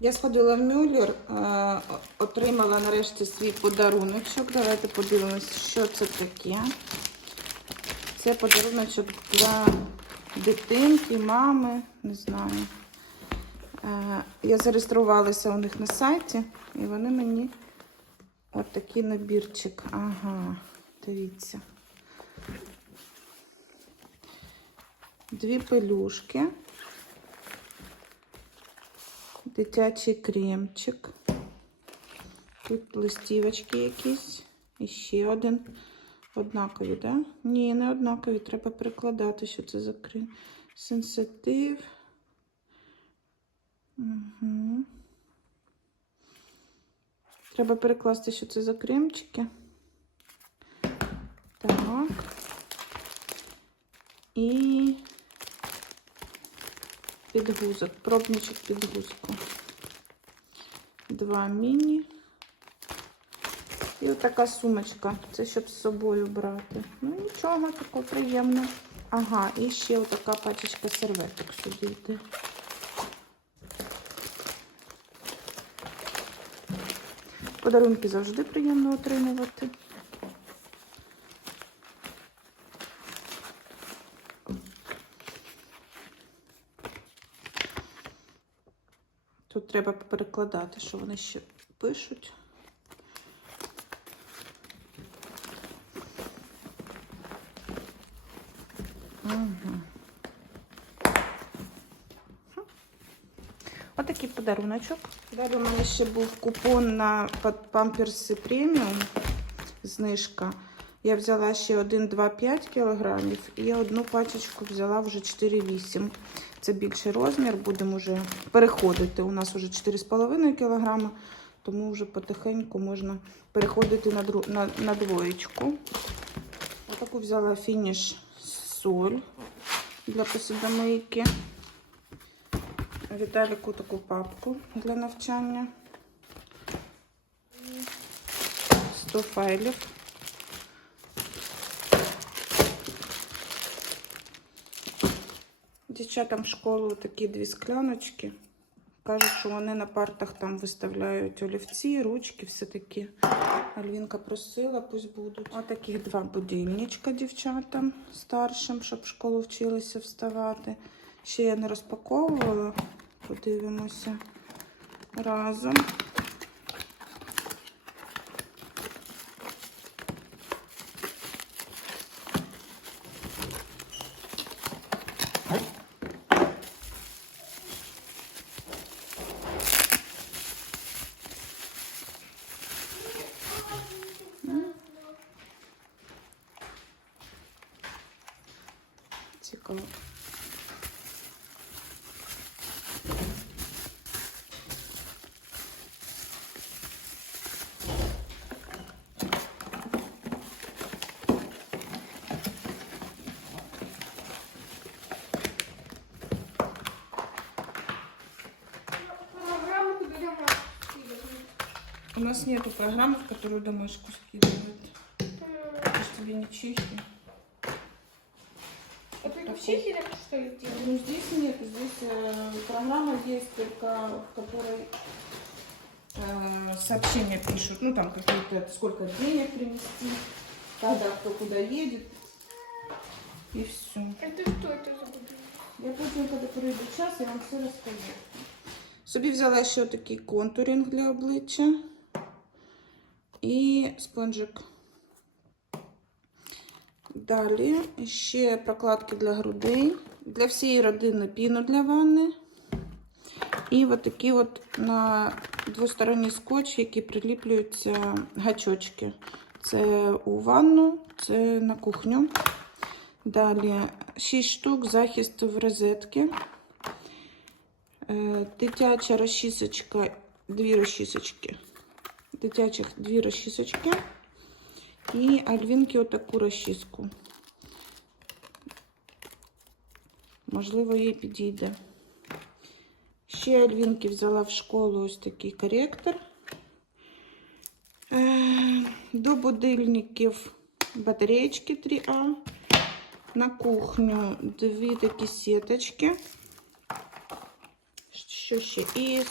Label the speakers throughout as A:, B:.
A: Я сходила в Мюллер, е, отримала нарешті свій подаруночок. Давайте подивимось, що це таке. Це подаруночок для дитинки, мами, не знаю. Е, Я зареєструвалася у них на сайті, і вони мені от такий набірчик. Ага, дивіться. Дві пелюшки. Дитячий кремчик. Тут листівочки якісь. І ще один. Однакові, так? Да? Ні, не однакові. Треба перекладати, що це за крем. Сенситив. Угу. Треба перекласти, що це за кремчики. Так. І підгузок, пробничок підгузку. Два міні. І отака сумочка. Це щоб з собою брати. Ну нічого, такого приємно. Ага, і ще отака пачечка серветок сюди йде. Подарунки завжди приємно отримувати. Тут треба перекладати, що вони ще пишуть. Угу. Отакий подаруночок. Далі у мене ще був купон на памперси преміум. Знижка. Я взяла ще 1,2,5 кілограмів і одну пачечку взяла вже 4,8. Це більший розмір, будемо вже переходити. У нас вже 4,5 кілограми, тому вже потихеньку можна переходити на, дру... на, на двоєчку. Отаку взяла фініш соль для посудомийки. Віталіку таку папку для навчання. 100 файлів. Дівчатам в школу такі дві скляночки. Кажуть, що вони на партах там виставляють олівці, ручки, все таке. Альвінка просила, пусть будуть. Отаких два будильничка дівчатам старшим, щоб в школу вчилися вставати. Ще я не розпаковувала. Подивимося разом. Цікаво. У нас нету программы, в которую домашку скидывают. Это ж тебе не Чехия
B: А ты в Чехии так что ли делаешь?
A: Ну, здесь нет. Здесь э, программа есть только, в которой э, сообщения пишут. Ну, там какие-то, сколько денег принести, когда кто куда едет. И все.
B: Это что это за будильник?
A: Я потім, коли прийде час, я вам все розкажу. Собі взяла ще такий контуринг для обличчя і спонжик. Далі ще прокладки для грудей, для всієї родини піну для ванни. І от такі от на двосторонній скотч, які приліплюються гачочки. Це у ванну, це на кухню. Далі 6 штук захист в розетки. Е, Дитяча розчісочка, дві розчісочки. Дитячих дві розчісочки. І альвінки отаку розчіску. Можливо, їй підійде. Ще альвінки взяла в школу ось такий коректор. Е, До будильників батареечки 3А. На кухню дві такі сіточки. Що ще? І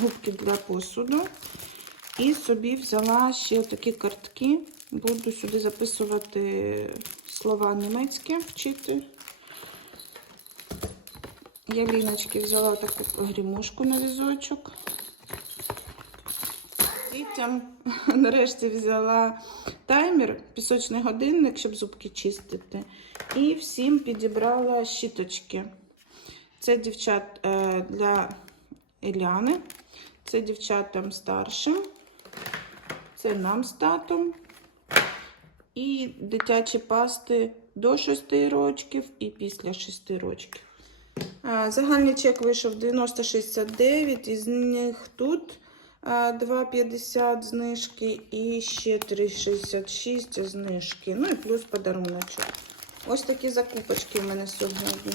A: губки для посуду. І собі взяла ще такі картки. Буду сюди записувати слова німецькі, вчити. Я Ліночки взяла таку грімушку на візочок. Дітям нарешті взяла таймер, пісочний годинник, щоб зубки чистити. І всім підібрала щіточки. Це дівчат е, для Еляни, це дівчатам старшим, це нам з татом. І дитячі пасти до 6 років і після 6 років. Загальний чек вийшов 90,69, із них тут 2,50 знижки і ще 3,66 знижки. Ну і плюс подаруночок. Ось такі закупочки в мене сьогодні.